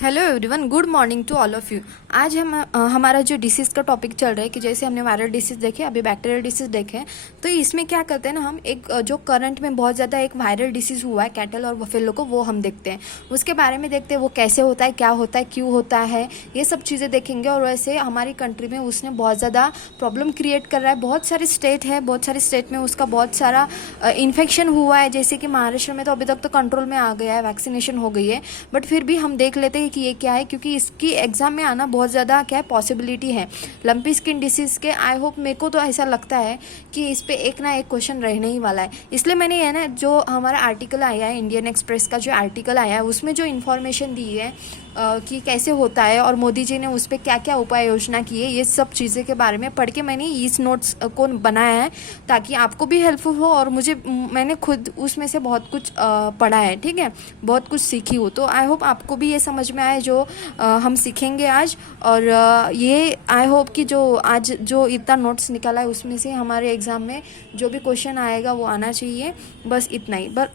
Hello everyone, good morning to all of you. आज हम हमारा जो डिसीज़ का टॉपिक चल रहा है कि जैसे हमने वायरल डिसीज़ देखे, अभी बैक्टीरियल डिसीज़ देखे, तो इसमें क्या करते हैं ना, हम एक जो करंट में बहुत ज़्यादा एक वायरल डिसीज़ हुआ है कैटल और बफेलो को, वो हम देखते हैं, उसके बारे में देखते हैं वो कैसे होता है, क्या होता है, क्यों होता है, ये सब चीज़ें देखेंगे। और वैसे हमारी कंट्री में उसने बहुत ज़्यादा प्रॉब्लम क्रिएट कर रहा है। बहुत सारे स्टेट है, बहुत सारे स्टेट में उसका बहुत सारा इन्फेक्शन हुआ है। जैसे कि महाराष्ट्र में तो अभी तक तो कंट्रोल में आ गया है, वैक्सीनेशन हो गई है, बट फिर भी हम देख लेते हैं कि ये क्या है, क्योंकि इसकी एग्जाम में आना बहुत ज़्यादा क्या है, पॉसिबिलिटी है लंपी स्किन डिसीज़ के। आई होप, मेरे को तो ऐसा लगता है कि इस पे एक ना एक क्वेश्चन रहने ही वाला है। इसलिए मैंने ये ना, जो हमारा आर्टिकल आया है, इंडियन एक्सप्रेस का जो आर्टिकल आया है, उसमें जो इन्फॉर्मेशन दी है कि कैसे होता है और मोदी जी ने उस पर क्या क्या उपाय योजना की है, ये सब चीज़ें के बारे में पढ़ के मैंने इस नोट्स को बनाया है ताकि आपको भी हेल्पफुल हो। और मैंने खुद उसमें से बहुत कुछ पढ़ा है, ठीक है, बहुत कुछ सीखी हो। तो आई होप आपको भी ये समझ में आए जो हम सीखेंगे आज। और ये आई होप कि जो आज जो इतना नोट्स निकाला है उसमें से हमारे एग्ज़ाम में जो भी क्वेश्चन आएगा वो आना चाहिए, बस इतना ही। पर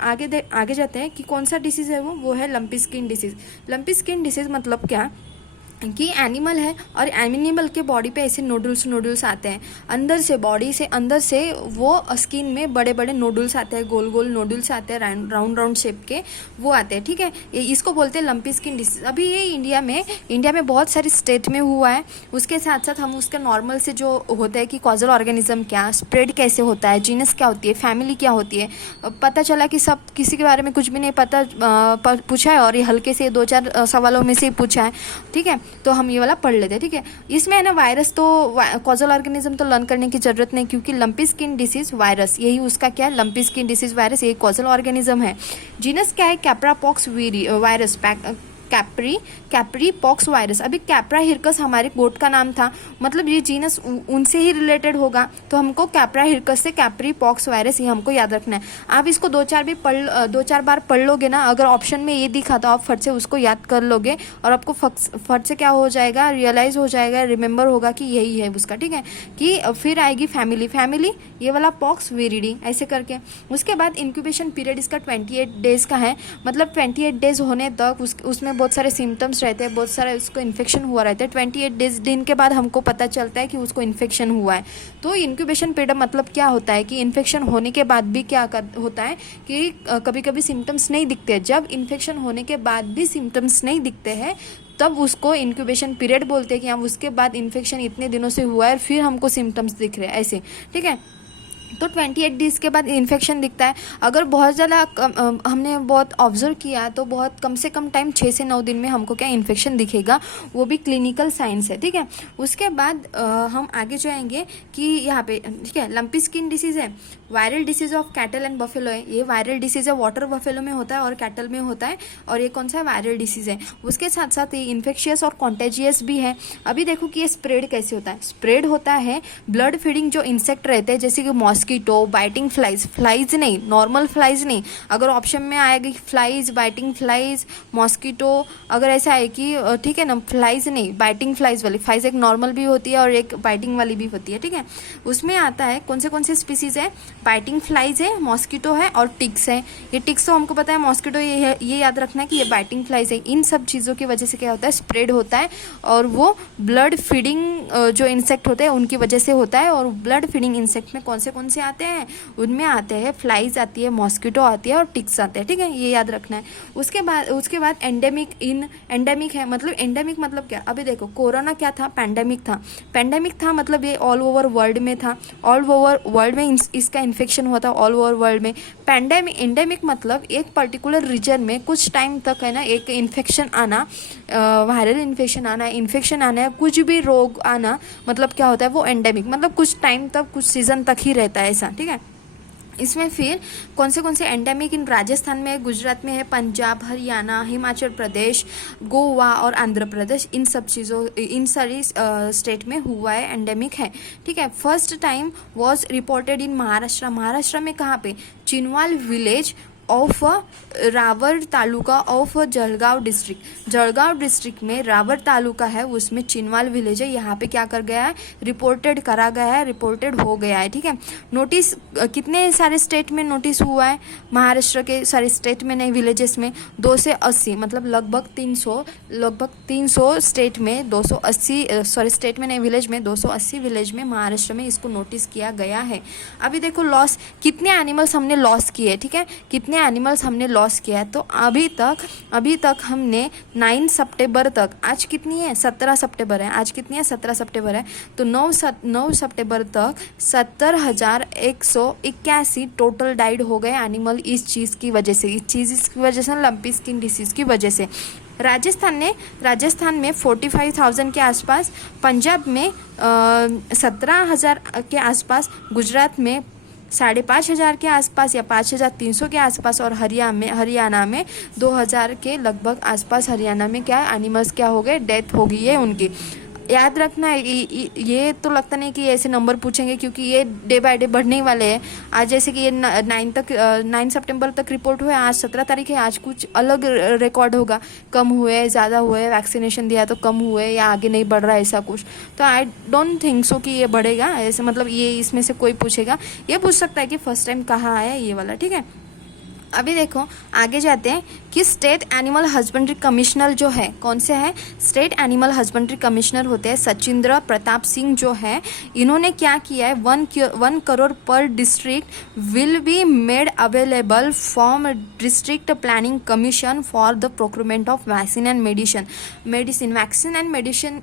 आगे जाते हैं कि कौन सा डिसीज़ है वो है lumpy skin disease. Lumpy skin disease मतलब क्या कि एनिमल है और एनिमल के बॉडी पे ऐसे नोडल्स आते हैं, अंदर से, बॉडी से अंदर से वो स्किन में बड़े बड़े नोडल्स आते हैं, गोल गोल नोडल्स आते हैं, राउंड शेप के वो आते हैं, ठीक है। इसको बोलते हैं लंपी स्किन डिसीज। अभी ये इंडिया में बहुत सारे स्टेट में हुआ है। उसके साथ साथ हम उसका नॉर्मल से जो होता है कि कॉजल ऑर्गेनिज्म क्या, स्प्रेड कैसे होता है, जीनस क्या होती है, फैमिली क्या होती है, पता चला कि सब किसी के बारे में कुछ भी नहीं पता, पूछा है और ये हल्के से 2-4 सवालों में से पूछा है, ठीक है। तो हम ये वाला पढ़ लेते हैं, ठीक है। इसमें है ना वायरस, तो कॉजल ऑर्गेनिज्म तो लर्न करने की जरूरत नहीं, क्योंकि लंपी स्किन डिसीज वायरस, यही उसका क्या है, लंपी स्किन डिसीज वायरस, यही कॉजल ऑर्गेनिज्म है। जीनस क्या है, कैप्रापॉक्स वायरस, कैप्री पॉक्स वायरस। अभी कैप्रा हिरकस हमारे गोट का नाम था, मतलब ये जीनस उनसे ही रिलेटेड होगा, तो हमको कैप्रा हिरकस से कैप्री पॉक्स वायरस ये हमको याद रखना है। आप इसको 2-4 बार पढ़ लोगे ना, अगर ऑप्शन में ये दिखा तो आप फट से उसको याद कर लोगे और आपको फट से क्या हो जाएगा, रियलाइज हो जाएगा, रिमेंबर होगा कि यही है उसका, ठीक है। कि फिर आएगी फैमिली, ये वाला पॉक्स विरिडी, ऐसे करके। उसके बाद इंक्यूबेशन पीरियड इसका 28 डेज का है, मतलब 28 डेज होने तक उसमें बहुत सारे सिम्टम्स रहते हैं, बहुत सारे उसको इन्फेक्शन हुआ रहता है। 28 दिन के बाद हमको पता चलता है कि उसको इन्फेक्शन हुआ है। तो इंक्यूबेशन पीरियड मतलब क्या होता है कि इन्फेक्शन होने के बाद भी क्या होता है कि कभी कभी सिम्टम्स नहीं दिखते हैं। जब इन्फेक्शन होने के बाद भी सिम्टम्स नहीं दिखते हैं तब उसको इंक्यूबेशन पीरियड बोलते हैं कि हम उसके बाद इन्फेक्शन इतने दिनों से हुआ है और फिर हमको सिम्टम्स दिख रहे हैं, ऐसे, ठीक है। तो 28 डेज के बाद इन्फेक्शन दिखता है। अगर बहुत ज़्यादा हमने बहुत ऑब्जर्व किया तो बहुत कम से कम टाइम 6 से 9 दिन में हमको क्या इन्फेक्शन दिखेगा, वो भी क्लिनिकल साइंस है, ठीक है। उसके बाद हम आगे जाएंगे कि यहाँ पे, ठीक है, लंपी स्किन डिसीज़ है, viral disease of cattle and buffalo है। ये वायरल डिसीज है, वाटर बफेलो में होता है और कैटल में होता है, और ये कौन सा वायरल डिसीज है। उसके साथ साथ ये इन्फेक्शियस और कॉन्टेजियस भी है। अभी देखो कि ये स्प्रेड कैसे होता है। स्प्रेड होता है ब्लड फीडिंग जो इंसेक्ट रहते हैं, जैसे कि मॉस्किटो, बाइटिंग फ्लाइज नहीं, नॉर्मल फ्लाइज नहीं। अगर ऑप्शन में आएगी फ्लाइज, बाइटिंग फ्लाइज, मॉस्किटो, अगर ऐसा है कि, ठीक है ना, फ्लाइज नहीं, बाइटिंग फ्लाइज वाली, फ्लाइज एक नॉर्मल भी होती है और एक बाइटिंग वाली भी होती है, ठीक है। उसमें आता है कौन से स्पीसीज है, बाइटिंग फ्लाइज है, मॉस्किटो है और टिक्स है। ये टिक्स तो हमको पता है, मॉस्किटो ये याद रखना है कि ये बाइटिंग फ्लाइज है। इन सब चीज़ों की वजह से क्या होता है, स्प्रेड होता है, और वो ब्लड फीडिंग जो इंसेक्ट होते हैं उनकी वजह से होता है। और ब्लड फीडिंग इंसेक्ट में कौन से आते हैं, उनमें आते हैं फ्लाइज आती है, मॉस्किटो आती है और टिक्स आते हैं, ठीक है, ये याद रखना है। उसके बाद एंडेमिक है, मतलब एंडेमिक मतलब क्या। अभी देखो कोरोना क्या था, पैंडेमिक था, मतलब ये ऑल ओवर वर्ल्ड में था, ऑल ओवर वर्ल्ड में इसका इन्फेक्शन हुआ था, ऑल ओवर वर्ल्ड में। एंडेमिक मतलब एक पर्टिकुलर रीजन में कुछ टाइम तक है ना, एक इन्फेक्शन आना, वायरल इन्फेक्शन आना, कुछ भी रोग आना, मतलब क्या होता है वो एंडेमिक, मतलब कुछ टाइम तक, कुछ सीजन तक ही रहता है, ऐसा, ठीक है। इसमें फिर कौन से एंडेमिक इन राजस्थान में, गुजरात में है, पंजाब, हरियाणा, हिमाचल प्रदेश, गोवा और आंध्र प्रदेश, इन सारी स्टेट में हुआ है, एंडेमिक है, ठीक है। First time was reported in Maharashtra में कहाँ पे, Chinawal village, of Raver taluka of Jalgaon district. Jalgaon district में रावर तालुका है, उसमें चिनवाल विलेज है, यहाँ पे क्या कर गया है, रिपोर्टेड करा गया है, रिपोर्टेड हो गया है। ठीक है, नोटिस कितने सारे स्टेट में नोटिस हुआ है, महाराष्ट्र के सारे स्टेट में नहीं, विलेजेस में 2 से 80, मतलब लगभग 300 स्टेट में 280, सॉरी स्टेट में नहीं, विलेज में 280 विलेज में महाराष्ट्र में इसको नोटिस किया गया है। अभी देखो लॉस कितने एनिमल्स हमने लॉस किए, ठीक है, कितने एनिमल्स हमने लॉस किया है। तो अभी तक हमने 9 सितंबर तक, आज कितनी है, 17 सितंबर है, आज कितनी है, 17 सितंबर है, तो 9 सितंबर तक 70,181 टोटल डाइड हो गए एनिमल इस चीज़ की वजह से, लंपी स्किन डिसीज़ की वजह से। राजस्थान में 45,000 के आसपास, पंजाब में 17,000 के आसपास, गुजरात में 5,500 के आसपास या 5,300 के आसपास, और हरियाणा में 2,000 के लगभग आसपास हरियाणा में क्या एनिमल्स क्या हो गए, डेथ हो गई है उनकी। याद रखना है, ये तो लगता नहीं कि ऐसे नंबर पूछेंगे, क्योंकि ये डे बाय डे बढ़ने वाले हैं। आज जैसे कि ये 9 सितंबर तक रिपोर्ट हुए, आज 17 तारीख है, आज कुछ अलग रिकॉर्ड होगा, कम हुए, ज़्यादा हुए, वैक्सीनेशन दिया तो कम हुए, या आगे नहीं बढ़ रहा है, ऐसा कुछ। तो आई डोंट थिंक सो कि ये बढ़ेगा ऐसे, मतलब ये इसमें से कोई पूछेगा, ये पूछ सकता है कि फर्स्ट टाइम कहाँ आया ये वाला। ठीक है, अभी देखो आगे जाते हैं कि स्टेट एनिमल हस्बेंड्री कमिश्नर जो है, कौन से है, स्टेट एनिमल हस्बेंड्री कमिश्नर होते हैं सचिंद्र प्रताप सिंह जो है, इन्होंने क्या किया है, 1 करोड़ पर district will be made available from district planning commission for the procurement of vaccine and medicine. Vaccine and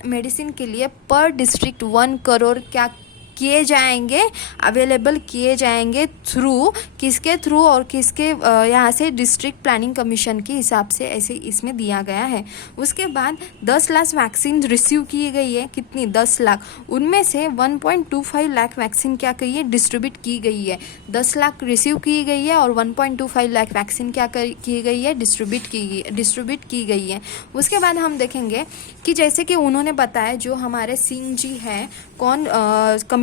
medicine के लिए पर डिस्ट्रिक्ट 1 करोड़ क्या किए जाएंगे, अवेलेबल किए जाएंगे, थ्रू किसके थ्रू, और किसके यहाँ से, डिस्ट्रिक्ट प्लानिंग कमीशन के हिसाब से ऐसे इसमें दिया गया है। उसके बाद 10 लाख वैक्सीन रिसीव की गई है, कितनी, 10 लाख, उनमें से 1.25 लाख वैक्सीन क्या की है, डिस्ट्रीब्यूट की गई है। 10 लाख रिसीव की गई है और 1.25 लाख वैक्सीन क्या की गई है, डिस्ट्रीब्यूट की गई है। उसके बाद हम देखेंगे कि जैसे कि उन्होंने बताया, जो हमारे सिंह जी हैं, कौन,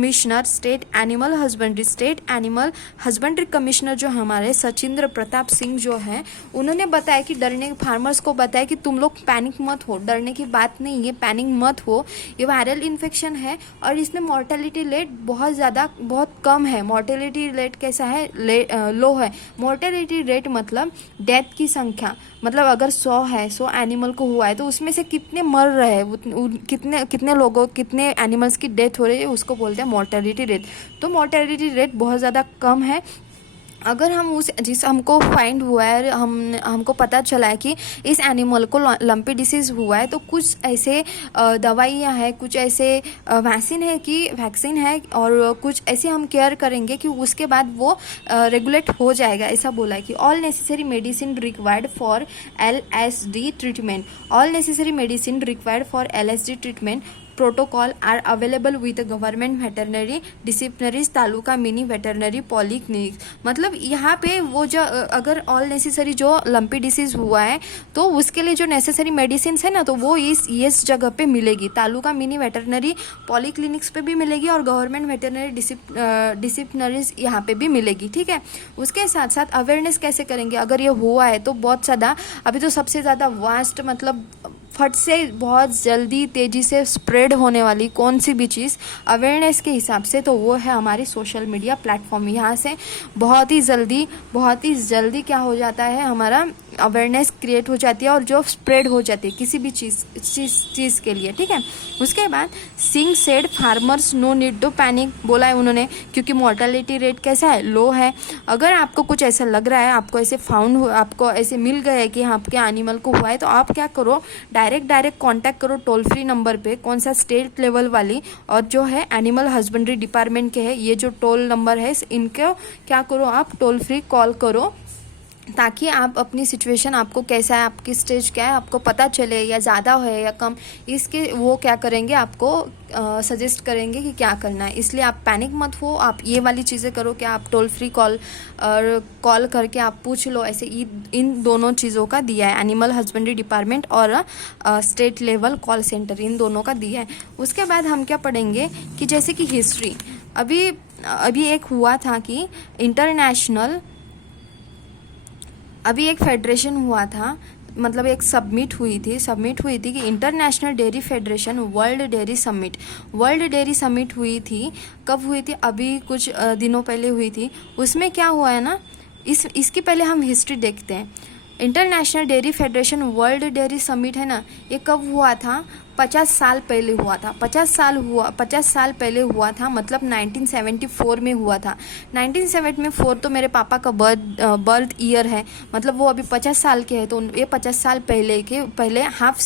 commissioner state animal husbandry commissioner जो हमारे सचिंद्र प्रताप सिंह जो हैं, उन्होंने बताया कि फार्मर्स को बताया कि तुम लोग पैनिक मत हो, डरने की बात नहीं है, पैनिक मत हो, ये वायरल इन्फेक्शन है और इसमें मॉर्टेलिटी रेट बहुत कम है। मॉर्टेलिटी रेट कैसा है, लो है। मॉर्टेलिटी रेट मतलब डेथ की संख्या, मतलब अगर 100 एनिमल को हुआ है तो उसमें से कितने मर रहे हैं, कितने एनिमल्स की डेथ हो रही है, उसको बोलते हैं मॉर्टेलिटी रेट। तो मॉर्टेलिटी रेट बहुत ज़्यादा कम है। अगर हम हमको फाइंड हुआ है, हमको पता चला है कि इस एनिमल को लंपी डिसीज़ हुआ है, तो कुछ ऐसे दवाइयाँ हैं, कुछ ऐसे वैक्सीन है और कुछ ऐसे हम केयर करेंगे कि उसके बाद वो रेगुलेट हो जाएगा। ऐसा बोला है कि all necessary medicine required for LSD treatment protocol are available with government veterinary disciplinaries taluka mini veterinary polyclinic. मतलब यहाँ पे वो जो अगर ऑल नेसेसरी जो लंपी डिसीज़ हुआ है तो उसके लिए जो नेसेसरी मेडिसिन है ना, तो वो इस जगह पे मिलेगी, तालुका मिनी वेटरनरी पॉलीक्लिनिक्स पे भी मिलेगी और गवर्नमेंट वेटरनरी डिसिप्लिनरीज यहाँ पे भी मिलेगी। ठीक है, उसके साथ साथ अवेयरनेस कैसे करेंगे, अगर ये हुआ है तो बहुत ज़्यादा, अभी तो सबसे ज़्यादा वास्ट, मतलब फट से बहुत जल्दी तेज़ी से स्प्रेड होने वाली कौन सी भी चीज़ अवेयरनेस के हिसाब से, तो वो है हमारी सोशल मीडिया प्लेटफॉर्म। यहाँ से बहुत ही जल्दी क्या हो जाता है, हमारा अवेयरनेस क्रिएट हो जाती है और जो स्प्रेड हो जाती है किसी भी चीज़ के लिए। ठीक है, उसके बाद Singh said farmers no need to panic, बोला है उन्होंने, क्योंकि मॉर्टेलिटी रेट कैसा है, लो है। अगर आपको कुछ ऐसा लग रहा है, आपको ऐसे मिल गया है कि आपके एनिमल को हुआ है, तो आप क्या करो, डायरेक्ट कांटेक्ट करो टोल फ्री नंबर पे, कौन सा, स्टेट लेवल वाली, और जो है एनिमल हस्बेंड्री डिपार्टमेंट के है, ये जो टोल नंबर है, इनको क्या करो, आप टोल फ्री कॉल करो, ताकि आप अपनी सिचुएशन, आपको कैसा है, आपकी स्टेज क्या है, आपको पता चले, या ज़्यादा है या कम, इसके वो क्या करेंगे, आपको सजेस्ट करेंगे कि क्या करना है। इसलिए आप पैनिक मत हो, आप ये वाली चीज़ें करो कि आप टोल फ्री कॉल करके आप पूछ लो। ऐसे इन दोनों चीज़ों का दिया है, एनिमल हस्बेंड्री डिपार्टमेंट और स्टेट लेवल कॉल सेंटर, इन दोनों का दिया है। उसके बाद हम क्या पढ़ेंगे कि जैसे कि हिस्ट्री, अभी एक हुआ था कि अभी एक फेडरेशन हुआ था, मतलब एक सबमिट हुई थी कि international dairy federation world dairy summit हुई थी। कब हुई थी? अभी कुछ दिनों पहले हुई थी। उसमें क्या हुआ है ना, इसकी पहले हम हिस्ट्री देखते हैं। International dairy federation world dairy summit है ना, ये कब हुआ था? 50 साल पहले हुआ था। 50 साल पहले हुआ था, मतलब 1974 में हुआ था। 1974 तो मेरे पापा का बर्थ ईयर है, मतलब वो अभी 50 साल के हैं, तो ये 50 साल पहले हाफ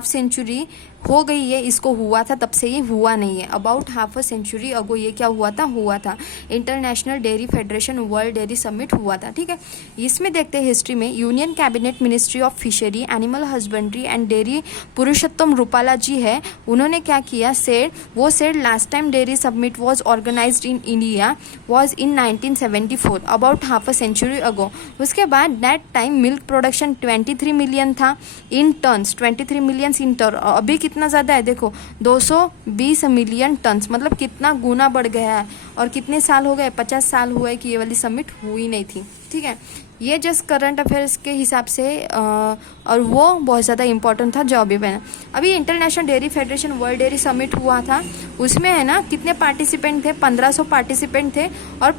सेंचुरी हो गई है, इसको हुआ था, तब से ये हुआ नहीं है। About half a century ago ये क्या हुआ था international dairy federation world dairy summit हुआ था। ठीक है, इसमें देखते हैं हिस्ट्री में। Union cabinet ministry of fishery, animal husbandry and dairy Purushottam Rupala ji है, उन्होंने क्या किया, said last time dairy summit was organised in India was in 1974, about half a century ago. उसके बाद that time milk production 23 million था इन tons, 23 million in ton. अभी कितना ज़्यादा है देखो, 220 मिलियन टन्स, मतलब कितना गुना बढ़ गया है। और कितने साल हो गए? 50 साल हुए कि ये वाली समिट हुई नहीं थी। ठीक है, ये जस्ट करंट अफेयर्स के हिसाब से और वो बहुत ज़्यादा इंपॉर्टेंट था जो अभी मैंने। अभी international dairy federation world dairy summit हुआ था, उसमें है ना कितने पार्टिसिपेंट थे? 1500 पार्टिसिपेंट थे और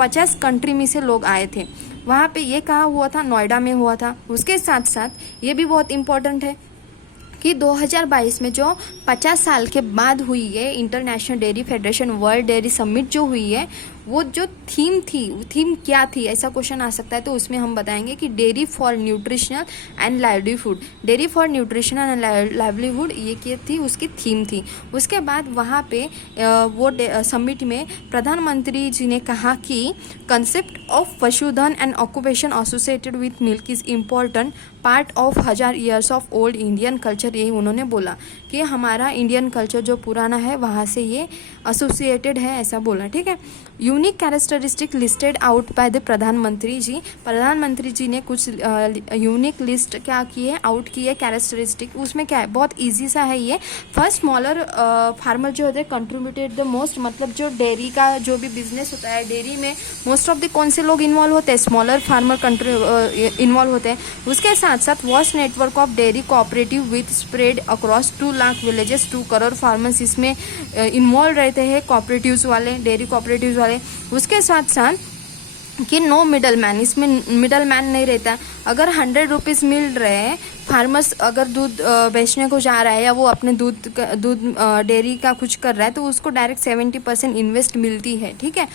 50 कंट्री में से लोग आए थे। वहाँ पे ये कहाँ हुआ था? नोएडा में हुआ था। उसके साथ साथ ये भी बहुत इम्पोर्टेंट है कि 2022 में जो 50 साल के बाद हुई है international dairy federation world dairy summit जो हुई है, वो जो थीम क्या थी, ऐसा क्वेश्चन आ सकता है, तो उसमें हम बताएंगे कि dairy for nutritional and livelihood, dairy for nutritional and livelihood ये क्या थी, उसकी थीम थी। उसके बाद वहाँ पे वो समिट में प्रधानमंत्री जी ने कहा कि कंसेप्ट ऑफ पशुधन and occupation associated with milk is important part of 1000 years of old Indian culture. यही उन्होंने बोला कि हमारा इंडियन कल्चर जो पुराना है वहाँ से ये एसोसिएटेड है, ऐसा बोला। ठीक है, unique characteristic listed out by the प्रधानमंत्री जी ने कुछ यूनिक लिस्ट क्या की है, आउट की है कैरेक्टरिस्टिक। उसमें क्या है, बहुत इजी सा है ये। फर्स्ट, स्मॉलर फार्मर जो होते हैं कंट्रीब्यूटेड द मोस्ट, मतलब जो डेयरी का जो भी बिजनेस होता है, डेयरी में मोस्ट ऑफ द कौन से लोग इन्वॉल्व होते हैं? स्मॉलर फार्मर इन्वॉल्व होते हैं। उसके साथ साथ vast network of dairy cooperative with spread across 2 lakh villages, 2 crore farmers इसमें इन्वॉल्व रहते हैं, कोऑपरेटिव्स वाले, डेयरी कोऑपरेटिव्स वाले। उसके साथ साथ कि नो मिडल मैन, इसमें मिडल मैन नहीं रहता। अगर 100 रुपीज़ मिल रहे हैं, फार्मर्स अगर दूध बेचने को जा रहा है या वो अपने दूध डेयरी का कुछ कर रहा है, तो उसको डायरेक्ट 70% इन्वेस्ट मिलती है। ठीक है,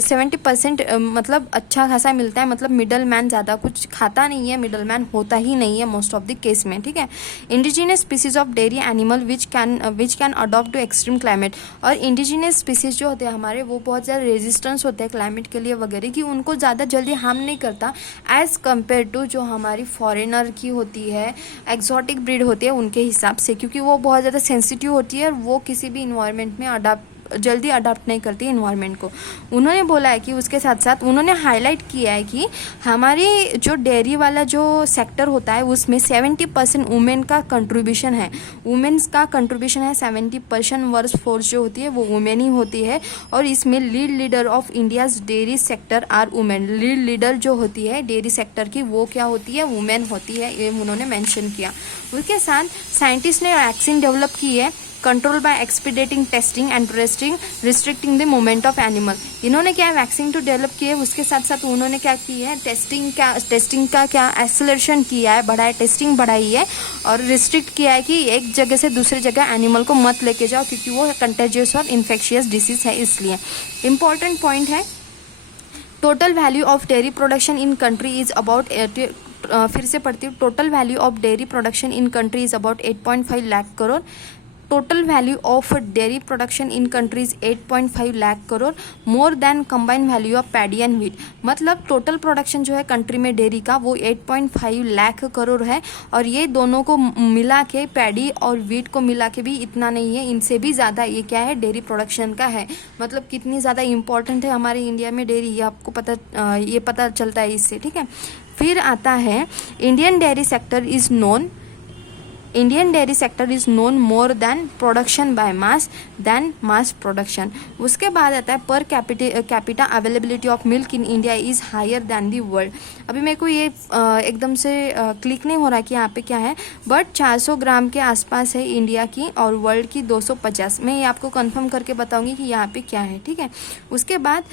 70% मतलब अच्छा खासा मिलता है, मतलब मिडल मैन ज़्यादा कुछ खाता नहीं है, मिडल मैन होता ही नहीं है मोस्ट ऑफ द केस में। ठीक है, indigenous species of dairy animal which can adopt to extreme climate. और इंडिजिनियस स्पीसीज जो होते हैं हमारे, वो बहुत ज़्यादा रेजिस्टेंस होते हैं क्लाइमेट के लिए वगैरह, कि उनको ज़्यादा जल्दी हार्म नहीं करता एज़ कम्पेयर टू जो हमारी फॉरेनर की होती है, एक्सोटिक ब्रीड होती है, उनके हिसाब से, क्योंकि वो बहुत ज़्यादा सेंसिटिव होती है और वो किसी भी इन्वायरमेंट में जल्दी अडॉप्ट नहीं करती इन्वायरमेंट को। उन्होंने बोला है कि उसके साथ साथ उन्होंने हाईलाइट किया है कि हमारी जो डेयरी वाला जो सेक्टर होता है उसमें 70% वुमेन का कंट्रीब्यूशन है। वुमेन्स का कंट्रीब्यूशन है 70%, वर्क फोर्स जो होती है वो वुमेन ही होती है। और इसमें leader of India's dairy sector are women. Leader जो होती है डेयरी सेक्टर की, वो क्या होती है? वुमेन होती है, ये उन्होंने मेंशन किया। उसके साथ साइंटिस्ट ने वैक्सीन डेवलप की है, control by expediting testing and restricting the movement of animal. इन्होंने क्या वैक्सीन तो डेवलप की है, उसके साथ साथ उन्होंने क्या की है, टेस्टिंग का क्या एक्सेलरेशन किया है, टेस्टिंग बढ़ाई है, और रिस्ट्रिक्ट किया है कि एक जगह से दूसरी जगह एनिमल को मत लेके जाओ, क्योंकि वो कंटेजियस और इन्फेक्शियस डिसीज है। इसलिए इंपॉर्टेंट पॉइंट है, total value of dairy production in country is about फिर से पढ़ती हूँ। Total value of dairy production in country is about 8.5 lakh crore. Total value of dairy production in countries 8.5 lakh crore, more than combined value of paddy and wheat. मतलब total production जो है country में dairy का वो 8.5 लाख करोड़ है, और ये दोनों को मिला के, पैडी और व्हीट को मिला के भी इतना नहीं है, इनसे भी ज़्यादा ये क्या है, डेयरी प्रोडक्शन का है। मतलब कितनी ज़्यादा इंपॉर्टेंट है हमारे इंडिया में डेयरी, ये आपको पता चलता है इससे। ठीक है, फिर आता है Indian dairy sector is known Indian dairy sector is known more than production by mass than mass production. उसके बाद आता है per capita availability of milk in India is higher than the world. अभी मेरे को ये एकदम से क्लिक नहीं हो रहा कि यहाँ पे क्या है, बट 400 ग्राम के आसपास है इंडिया की और वर्ल्ड की 250। मैं ये आपको कंफर्म करके बताऊंगी कि यहाँ पे क्या है, ठीक है। उसके बाद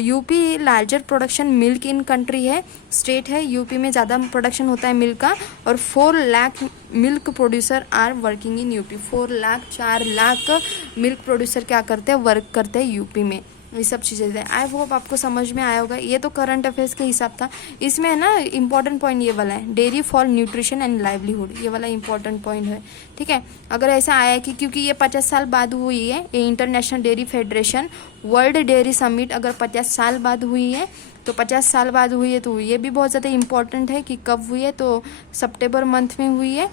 UP larger production milk in country है, स्टेट है, यूपी में ज़्यादा प्रोडक्शन होता है मिल्क का, और 4 lakh milk producer are working in UP. 4 lakh milk producer क्या करते हैं, वर्क करते हैं यूपी में। ये सब चीज़ें हैं। आई होप आपको समझ में आया होगा। ये तो करंट अफेयर्स के हिसाब था। इसमें है ना इंपॉर्टेंट पॉइंट ये वाला है, dairy for nutrition and livelihood, ये वाला इंपॉर्टेंट पॉइंट है, ठीक है। अगर ऐसा आया कि क्योंकि ये 50 साल बाद हुई है, ये international dairy federation world dairy summit अगर 50 साल बाद हुई है, तो 50 साल बाद हुई है, तो ये भी बहुत ज़्यादा इंपॉर्टेंट है कि कब हुई है। तो सितंबर मंथ में हुई है,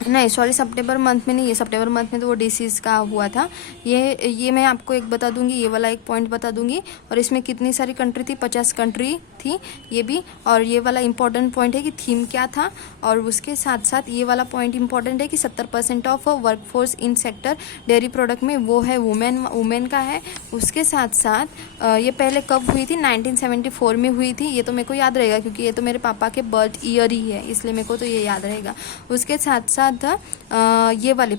नहीं सॉरी सितंबर मंथ में नहीं है, सितंबर मंथ में तो वो डिसीज़ का हुआ था। ये मैं आपको एक बता दूंगी, ये वाला एक पॉइंट बता दूंगी। और इसमें कितनी सारी कंट्री थी, 50 कंट्री थी ये भी। और ये वाला इंपॉर्टेंट पॉइंट है कि थीम क्या था। और उसके साथ साथ ये वाला पॉइंट इंपॉर्टेंट है कि 70% of workforce in sector dairy product में वो है वुमेन का है। उसके साथ साथ ये पहले कब हुई थी, 1974 में हुई थी। ये तो मेरे को याद रहेगा क्योंकि ये तो मेरे पापा के बर्थ ईयर ही है, इसलिए मेरे को तो ये याद रहेगा। उसके साथ साथ ये वाले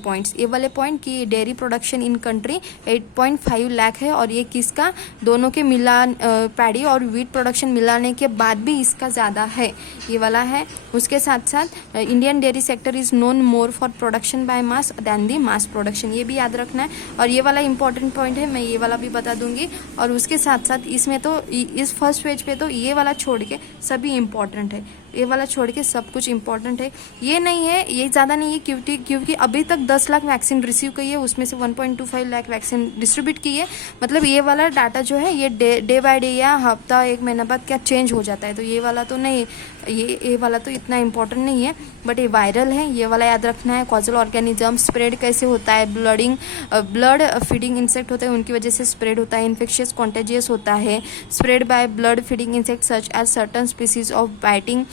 पॉइंट कि dairy production in country 8.5 lakh है। और ये किसका, दोनों के मिलान पैडी और वीट प्रोडक्शन मिलाने के बाद भी इसका ज़्यादा है, ये वाला है। उसके साथ साथ Indian dairy sector is known more for production by mass than the mass production, ये भी याद रखना है। और ये वाला इंपॉर्टेंट पॉइंट है, मैं ये वाला भी बता दूंगी। और उसके साथ साथ इसमें तो इस फर्स्ट पेज पे तो ये वाला छोड़ के सभी इंपॉर्टेंट है, ये वाला छोड़ के सब कुछ इंपॉर्टेंट है। ये नहीं है, ये ज़्यादा नहीं है क्योंकि अभी तक 10 लाख वैक्सीन रिसीव की है, उसमें से 1.25 लाख वैक्सीन डिस्ट्रीब्यूट की है। मतलब ये वाला डाटा जो है ये डे बाय डे या हफ्ता एक महीना बाद क्या चेंज हो जाता है। तो ये वाला तो नहीं, ये वाला तो इतना इंपॉर्टेंट नहीं है, बट ये वायरल है, ये वाला याद रखना है। कॉजल ऑर्गेनिज्म स्प्रेड कैसे होता है, ब्लड फीडिंग इंसेक्ट होते हैं उनकी वजह से स्प्रेड होता है। इन्फेक्शियस कॉन्टेजियस होता है, spread by blood feeding insect such as certain species of biting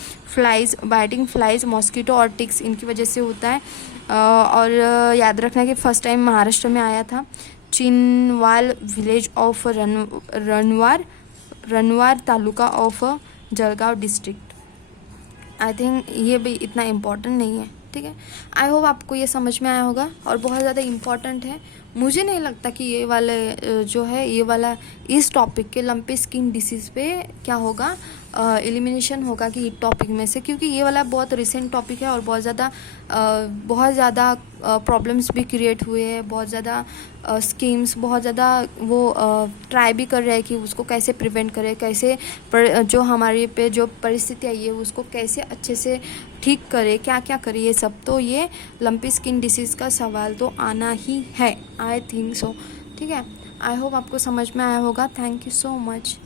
flies mosquito और टिक्स, इनकी वजह से होता है। और याद रखना कि फर्स्ट टाइम महाराष्ट्र में आया था, Chinwal village of Ranwar taluka of Jalgaon district. I think ये भी इतना इम्पोर्टेंट नहीं है, ठीक है। आई होप आपको ये समझ में आया होगा और बहुत ज़्यादा इम्पॉर्टेंट है। मुझे नहीं लगता कि ये वाले जो है ये वाला इस टॉपिक के लंपी स्किन डिसीज़ पे क्या होगा, एलिमिनेशन होगा कि टॉपिक में से, क्योंकि ये वाला बहुत रिसेंट टॉपिक है और बहुत ज़्यादा प्रॉब्लम्स भी क्रिएट हुए हैं, बहुत ज़्यादा स्कीम्स, बहुत ज़्यादा वो ट्राई भी कर रहे हैं कि उसको कैसे प्रिवेंट करें, कैसे जो हमारे पे जो परिस्थिति आई है उसको कैसे अच्छे से ठीक करे, क्या क्या करे, ये सब। तो ये लंपी स्किन डिसीज़ का सवाल तो आना ही है, आई थिंक सो, ठीक है। आई होप आपको समझ में आया होगा। Thank you so much.